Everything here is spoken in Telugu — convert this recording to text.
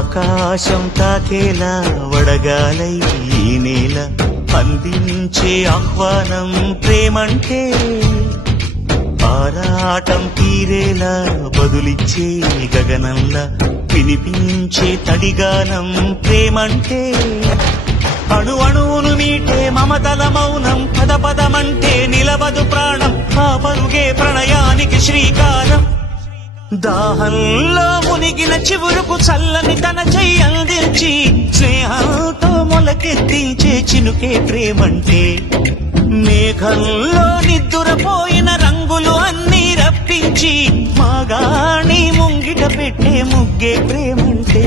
ఆకాశం తాకేలా వడగాలై ఈ నేల అందించే ఆహ్వానం ప్రేమంటే ఆరాటం తీరేలా బదులిచ్చే గగనంలా వినిపించే తడిగానం ప్రేమంటే అణు అణువును మీటే మమతల మౌనం పద పదమంటే నిలవదు ప్రాణం ఆ పరుగే ప్రణయానికి శ్రీకారం దాహంలో మునిగిన చివురుకు చల్లని తన చెయ్యందించి స్నేహంతో మొలకెత్తించే చినుకే ప్రేమంటే మేఘంలో నిద్దురపోయిన రంగులు అన్నీ రప్పించి మాగాణి ముంగిట పెట్టే ముగ్గే ప్రేమంటే